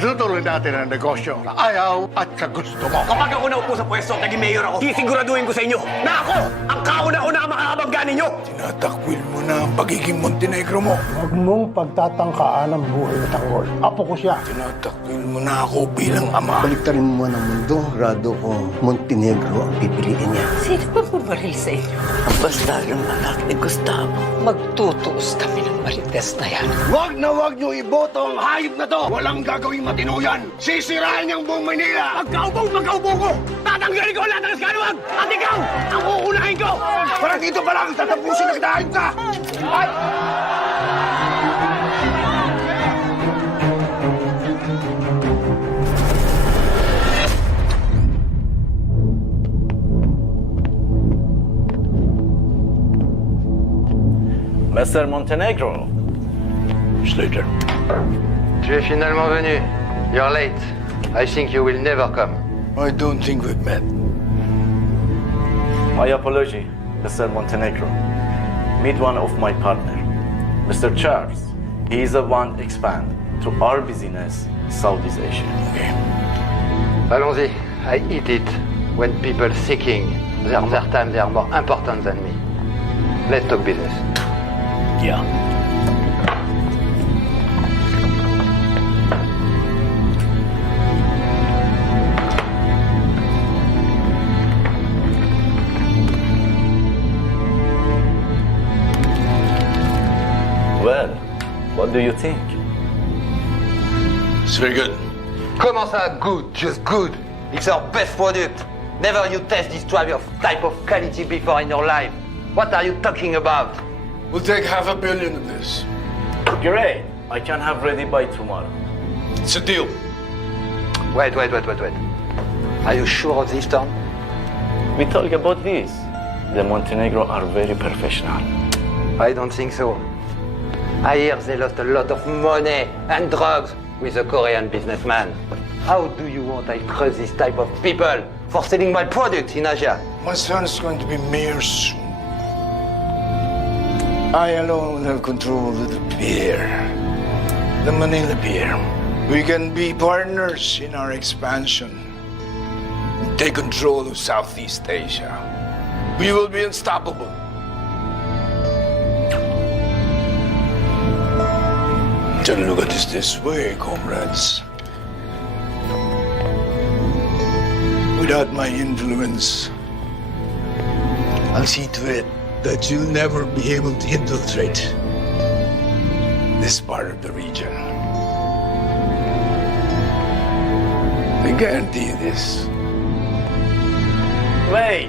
Itutuloy natin ang negosyo sa ayaw at sa gusto mo. Kapag ako naupo sa pwesto at naging mayor ako, sisiguraduhin ko sa inyo na ako ang kauna-una ang makakabangga ninyo! Tinatakwil mo na ang pagiging Montenegro mo. Huwag mong pagtatangkaan ang buhay ng tanggol. Apo ko siya. Tinatakwil mo na ako bilang ama. Baliktarin mo ng mundo, rado ko Montenegro ang pipiliin niya. Sino ba bumaril sa inyo? Ang bastaryong anak ni Gustavo. Magtutuos kami ng marites na yan. Wag na wag niyo iboto ang hayop na to! Walang gagawing matino yan! Sisirain niyang buong Manila! Magkaupo ko! Tatanggalin ko lahat ng eskalawag! At ikaw, ang uunahin ko! Parang dito pa lang, tatapusin na kita, hayop ka! Ay! Mr. Montenegro. Slater. Tu es finalement venu. You're late. I think you will never come. I don't think we've met. My apology, Mr. Montenegro. Meet one of my partner, Mr. Charles. He is the one expand to our business, Southeast Asia. Okay. Allons-y. I eat it when people seeking their time, they are more important than me. Let's talk business. Yeah. Well, what do you think? It's very good. Comment ça, good? Just good. It's our best product. Never you test this type of quality before in your life. What are you talking about? We'll take $500 million of this. Great. I can have ready by tomorrow. It's a deal. Wait. Are you sure of this, Tom? We talk about this. The Montenegro are very professional. I don't think so. I hear they lost a lot of money and drugs with a Korean businessman. How do you want I trust this type of people for selling my products in Asia? My son is going to be mayor soon. I alone have control of the pier. The Manila Pier. We can be partners in our expansion. Take control of Southeast Asia. We will be unstoppable. Tell look at this way, comrades. Without my influence, I'll see to it that you'll never be able to infiltrate this part of the region. I guarantee this. Wait.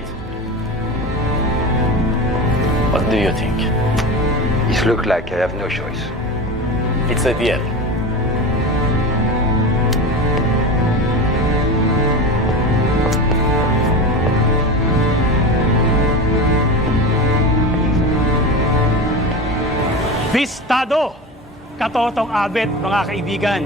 What do you think? It looks like I have no choice. It's a deal. Bistado! Katotong abet, mga kaibigan.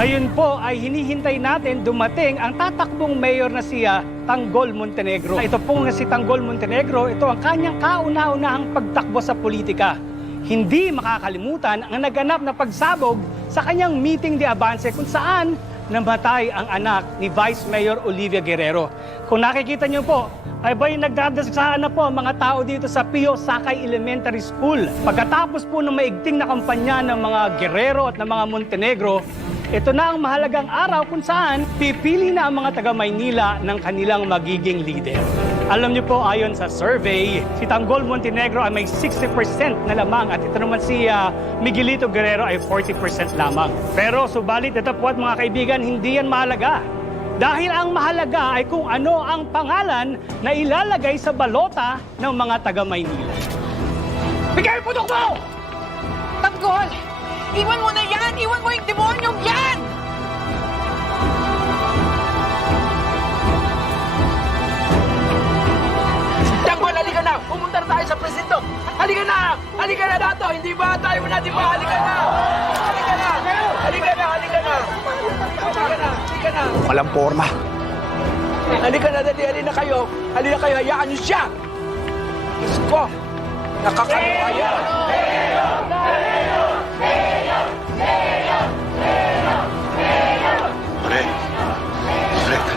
Ngayon po ay hinihintay natin dumating ang tatakbong mayor na siya, Tanggol Montenegro. Ito pong si Tanggol Montenegro, ito ang kanyang kauna-unahang pagtakbo sa politika. Hindi makakalimutan ang naganap na pagsabog sa kanyang meeting de avance kung saan namatay ang anak ni Vice Mayor Olivia Guerrero. Kung nakikita niyo po, ay ba'y nagdadasaan na po ang mga tao dito sa Pio Sakay Elementary School. Pagkatapos po ng maigting na kampanya ng mga Guerrero at ng mga Montenegro, ito na ang mahalagang araw kung saan pipili na ang mga taga-Maynila ng kanilang magiging leader. Alam niyo po, ayon sa survey, si Tanggol Montenegro ay may 60% na lamang at ito naman si Miguelito Guerrero ay 40% lamang. Pero subalit ito po at mga kaibigan, hindi yan mahalaga. Dahil ang mahalaga ay kung ano ang pangalan na ilalagay sa balota ng mga taga-Maynila. Bigay mo putok mo! Tanggol! Iwan mo na yan! Iwan mo yung demonyong yan! Tanggol, halika na! Pumunta na tayo sa presinto! Halika na! Halika na dato! Hindi ba tayo natin ba? Halika na! Halika na! Halika na! Halika na! Halika na! Halika na! Walang forma. Halika na, dali! Halina kayo! Halina kayo! Hayaan niyo siya! Diyos ko! Nakakaloka yan!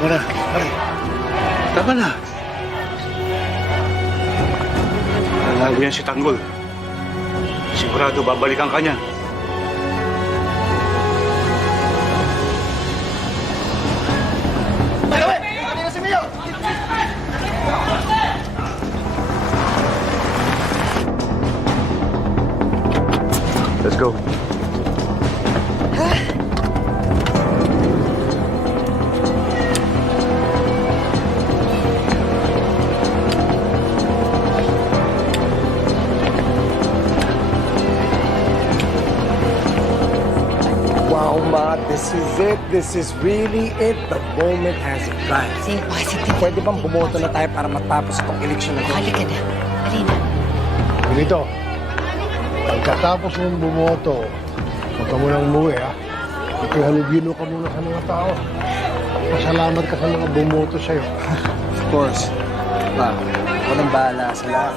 Tama na, pare. Tama na. Nanalo yan si Tanggol. Sigurado babalikan ka niya. Let's go. Wow, Ma, this is it. This is really it. The moment has arrived. Sige, positive. Pwede bang bumoto na tayo para matapos itong eleksyon na ito? Halika na. Halina. Ganito, pagkatapos mong bumoto, huwag ka munang umuwi, ha? Ikihalugino ka muna sa mga tao. Pasalamat ka sa mga bumoto sa'yo. Of course. Ma, ako nang bahala sa lahat.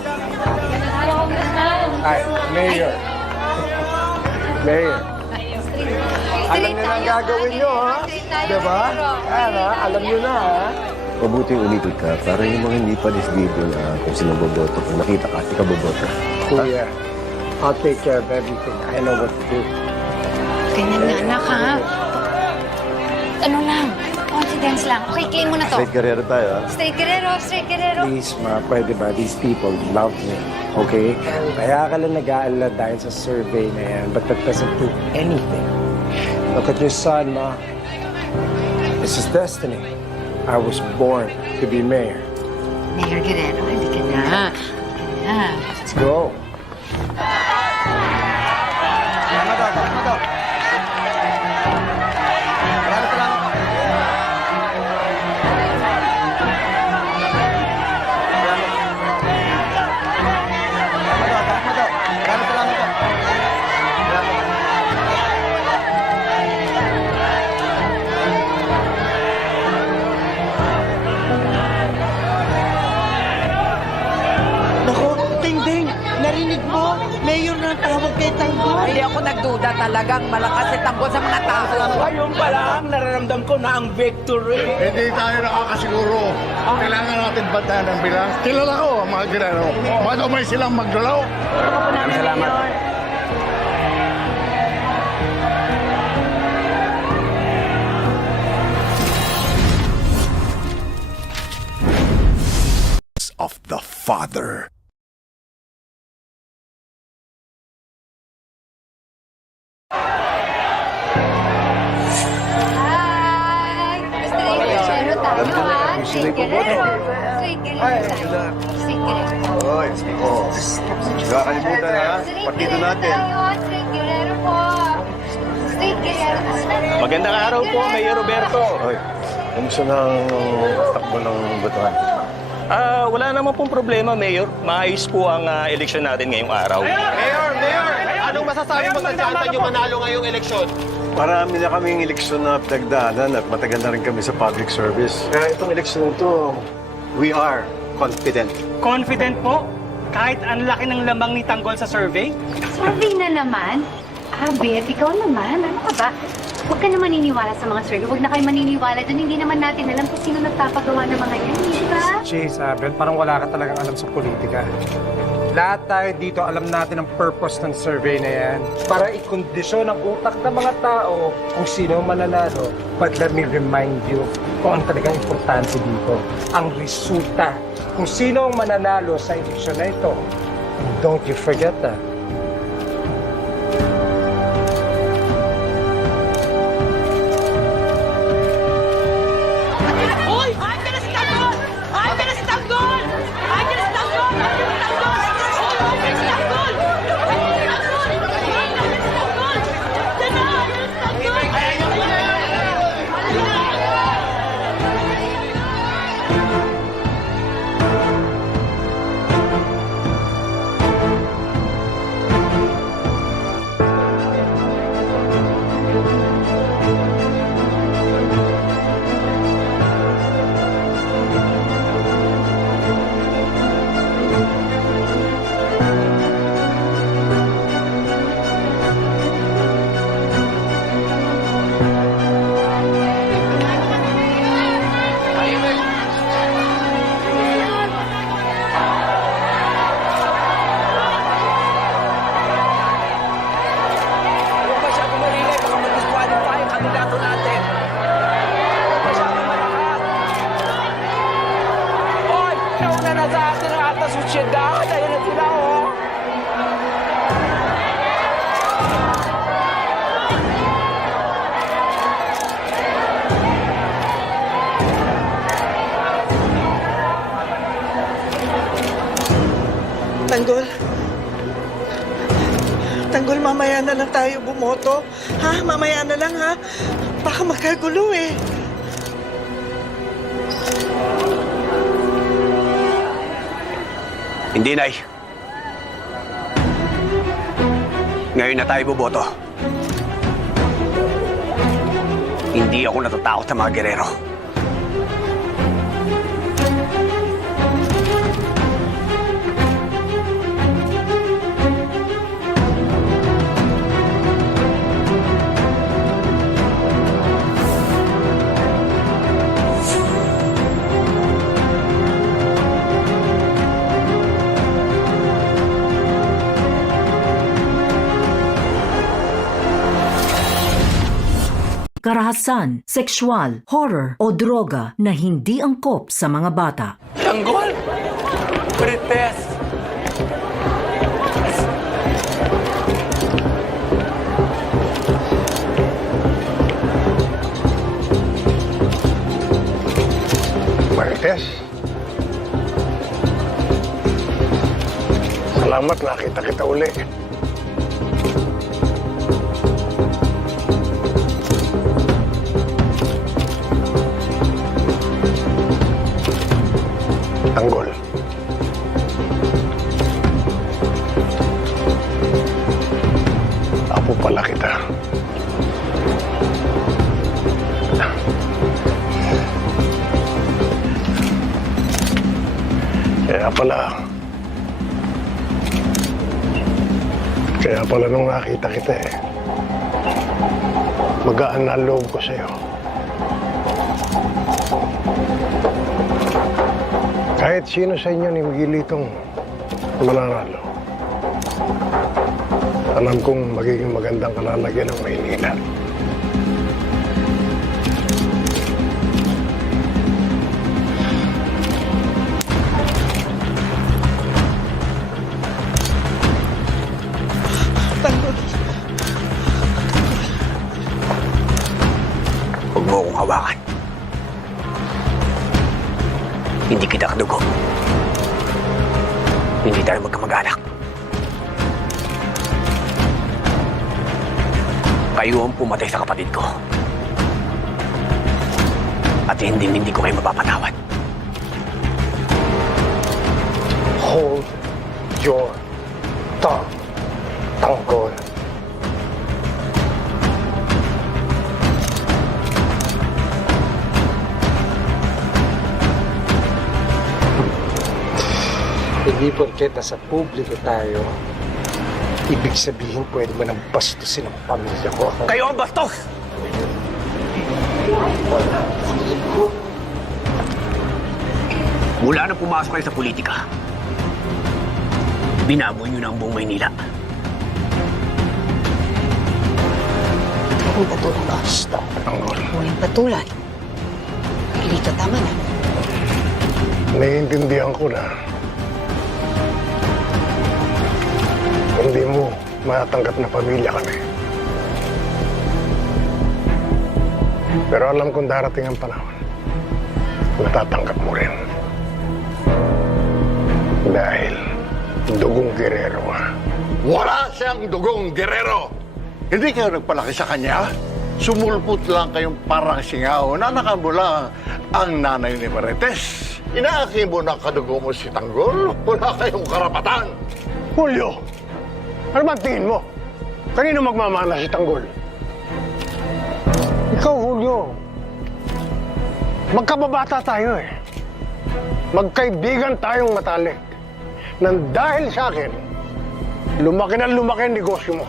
Ay, Mayor. Mayor. Alam niyo na ang gagawin niyo, ha? Diba? Ana, alam niyo na, ha? Mabuti umikot ka para yung mga hindi pa dito na kung sino boboto. Kung nakita ka, di ka boboto. Kuya, I'll take care of everything. I know what to do. Ganyan na, anak, ha? Ano lang? Confidence lang. Okay, claim mo na to. Straight career tayo, ha? Straight Guerrero, Straight Guerrero. Please, Ma, pwede ba? These people love me, okay? Kaya ka lang nag-aalala dahil sa survey na yan, but that doesn't do anything. Look at your son, Ma. This is destiny. I was born to be mayor. Mayor Guerrero, halika na. Halika na. Let's go. Hindi ako nagduda talagang malakas si Tanggol sa mga tao. Ngayon pa lang, nararamdam ko na ang victory. Hindi tayo nakakasiguro. Kailangan natin bantayan ang bilang. Kilala ko ang mga Guerrero. Madumay silang magdulaw. Salamat. Of the Father. Hi! Straight Guerrero tayo, ha? Straight Guerrero. Straight Guerrero. Straight Guerrero. Hoy, kakalimutan, ha? Partido natin. Straight Guerrero po. Straight Guerrero. Magandang araw po, Mayor Roberto. Hoy, kamusta na ang takbo ng botohan? Wala naman pong problema, Mayor. Maayos po ang eleksyon natin ngayong araw. Anong masasabi mo sa chance nyo manalo ngayong eleksyon? Marami na kaming eleksyon na pinagdaanan at matagal na rin kami sa public service. Kaya itong eleksyon to, we are confident. Confident po? Kahit ang laki ng lamang ni Tanggol sa survey? Survey na naman? Beth, ikaw naman. Ano ka ba? Huwag ka na maniniwala sa mga survey. Huwag na kayo maniniwala dun. Hindi naman natin alam kung sino nagpapagawa ng mga yan. Hindi ba? Chase, Beth, parang wala ka talagang alam sa politika. Lahat tayo dito alam natin ang purpose ng survey na yan. Para ikondisyon ang utak ng mga tao kung sino ang mananalo. But let me remind you kung ang talagang importante dito. Ang resulta. Kung sino ang mananalo sa eleksyon na ito. And don't you forget that. Tanggol. Tanggol, mamaya na lang tayo bumoto. Ha? Mamaya na lang, ha? Baka magkagulo eh. Hindi, Nay. Ngayon na tayo boboto. Hindi ako natatakot sa mga gerero. Karahasan, sexual, horror o droga na hindi angkop sa mga bata. Tanggol! Marites! Marites? Salamat, nakita kita uli. Tanggol. Apo pala kita. Kaya pala nung nakita kita magaan na loob ko sa'yo. Kahit sino sa inyo ni magilitong mananalo, alam kong magiging magandang kalalagyan ng Maynila. Tanggol. Huwag mo akong hawakan. Hindi kita kadugo. Hindi tayo magkamag-anak. Kayo ang pumatay sa kapatid ko. At hindi ko kayo mapapatawad. Hold your tongue, Tanggol. Hindi porket nasa publiko tayo, ibig sabihin pwede mo nang bastusin ang pamilya ko. Kayo ang bastos! Mula nang pumasok kayo sa politika, binaboy niyo na ang buong Maynila. Huwag patulong ka. Stop, Tanggol. Huwag patulan. Lito, tama na. Naiintindihan ko na hindi mo matatanggap na pamilya kami. Pero alam kong darating ang panahon, matatanggap mo rin. Dahil dugong gerero ka. Wala siyang dugong gerero! Hindi kayo nagpalaki sa kanya? Sumulpot lang kayong parang singaw na nakabula ang nanay ni Marites. Inaaki mo na kadugo mo si Tanggol. Wala kayong karapatan. Julio! Ano ba tingin mo? Kanino magmamana si Tanggol? Ikaw, Julio. Magkababata tayo eh. Magkaibigan tayong matalik. Nang dahil sa akin, lumaki na lumaki ang negosyo mo.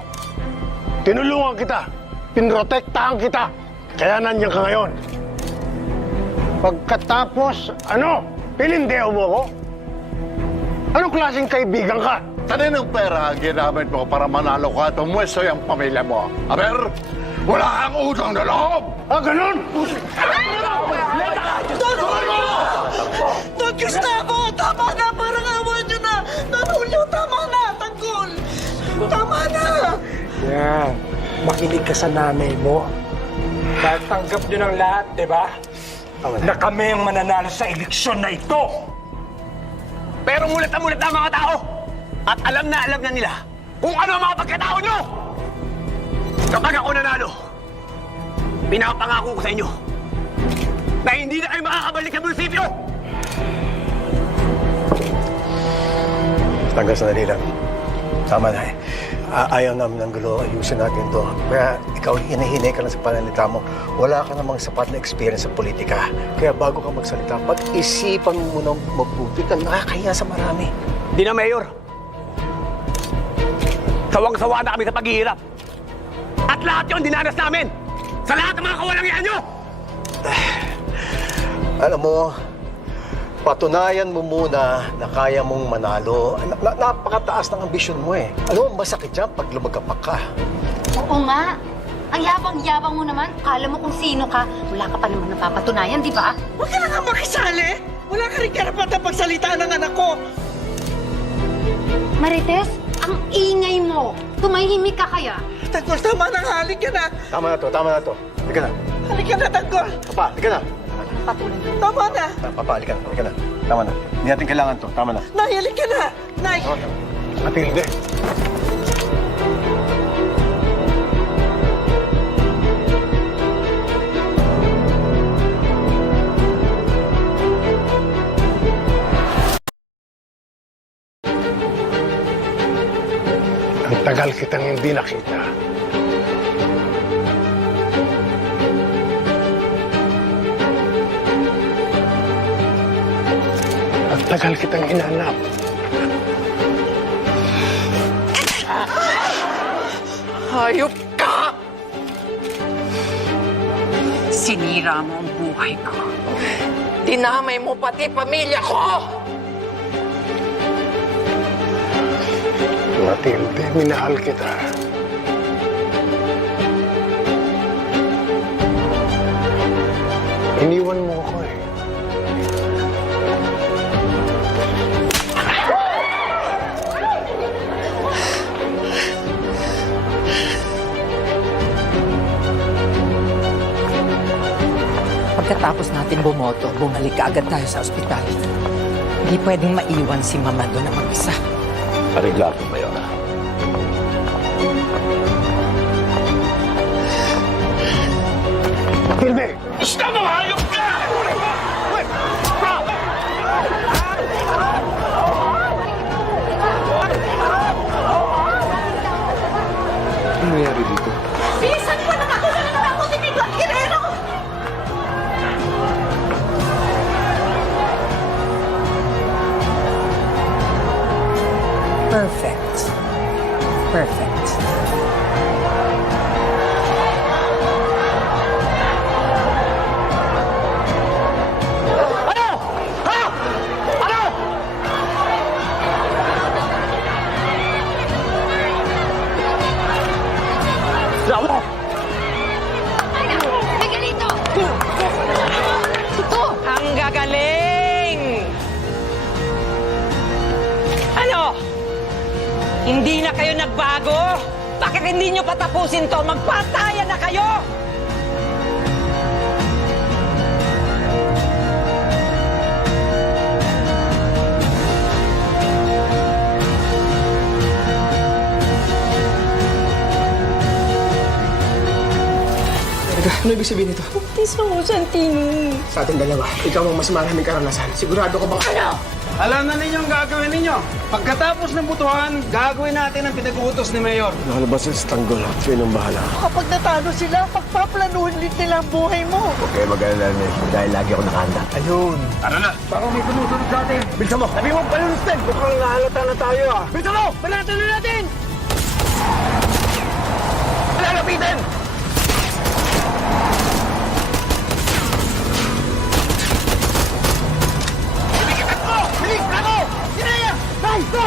Tinulungan kita. Pinrotektahan kita. Kaya nandiyan ka ngayon. Pagkatapos, pilindeo mo ko? Anong klaseng kaibigan ka? Kaninong pera ang ginamit mo para manalo ka at umwesto yung pamilya mo? Aber, wala kang utang na loob! Ah, ganun? Don Gustavo! Tama na! Parang awa nyo na! Don Julio, tama na! Tanggol! Tama na! Yan. Makinig ka sa nanay mo. Dahil tanggap nyo ng lahat, di ba? Na kami ang mananalo sa eleksyon na ito. Pero mulit na mga tao! At alam na nila kung ano ang mga pagkatao nyo! Kapag ako nanalo, pinapangako ko sa inyo na hindi na kayo makakabalik sa munisipyo! Hanggang sandali lang. Tama na eh. Ayaw namin ng gulo, ayusin natin to. Kaya ikaw, hinahinay ka lang sa pananalita mo. Wala ka namang sapat na experience sa politika. Kaya bago ka magsalita, pag-isipan mo munang mabuti ka, nakakahiya sa marami. Di na, Mayor. Sawang-sawa na kami sa paghihirap. At lahat yun dinanas namin sa lahat ng mga kawalangian nyo! Alam mo, patunayan mo muna na kaya mong manalo. Napakataas ng ambisyon mo eh. Alam mo, masakit yan pag lumagapak ka. Oo nga. Ang yabang-yabang mo naman. Kala mo kung sino ka. Wala ka pa naman napapatunayan, di ba? Huwag ka na nga makisali. Wala ka rin karapatan pagsalita ng anak ko. Marites, ang ingay mo. Tumahimik ka kaya. Tanggol, tama na nga. Halika na. Tama na to, tama na to. Halika na. Halika na, Tanggol. Papa, halika na. Patuloy. Tama na. Papa, halika na. Halika na. Tama na. Hindi natin kailangan to. Tama na. Nay, halika na. Nay. Matilde. Ang tagal kitang hindi nakita. Ang tagal kitang hinanap. Hayop ka! Sinira mo ang buhay ko. Dinamay mo pati pamilya ko! Matilde, minahal kita. Iniwan mo ako eh. Pagkatapos natin bumoto, bumalik agad tayo sa ospital. Hindi pwedeng maiwan si Mama doon na mag-isa. Arreglado, Mayor. Matilde! Basta mo, hayop ka! Ano nangyari dito? Bilisan mo na ako na ako si Miguel Guerrero. Perfect. Perfect. Ano? Ha? Ano? Bravo! Miguelito! Ito! Ang gagaling! Ano? Hindi na kayo nagbago? Bakit hindi nyo patapusin to? Magpatayan na kayo! Ano ibig sabihin nito? Buntis ako, Santino. Sa ating dalawa, ikaw ang mas maraming karanasan. Sigurado ka bang... Ano? Alam na ninyong gagawin ninyo. Pagkatapos ng butuhan, gagawin natin ang pinag-uutos ni Mayor. Nakalabas sa tanggol. Sino ang bahala? Kapag natalo sila, pagpaplanuhin ulit nila ang buhay mo. Okay, mag-alala na dahil lagi ako nakahanda. Ayun. Tara na! Baka may tumutunod sa atin. Bilisan mo! Sabi mo, palulustin! Mukhang nahalata na tayo ah! Bilisan mo! Banatan na natin! Lalapitin! Bilisan mo! Bilis! Bravo! Sinaya! Nice! Go!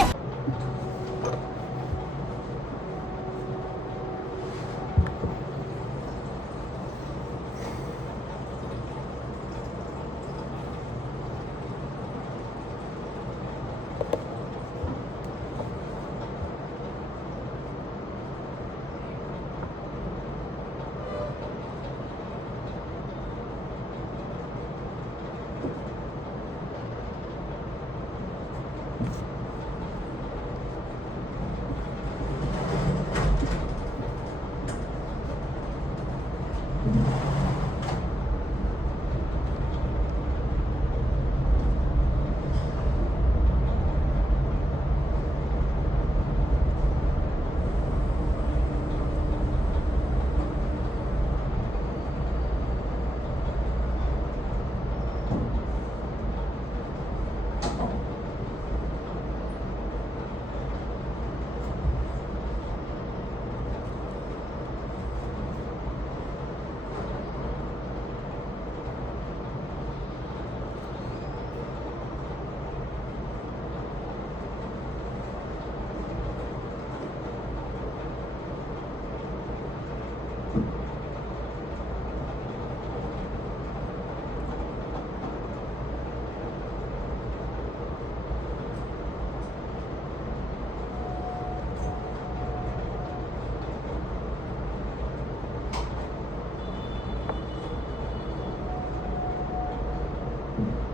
Thank you.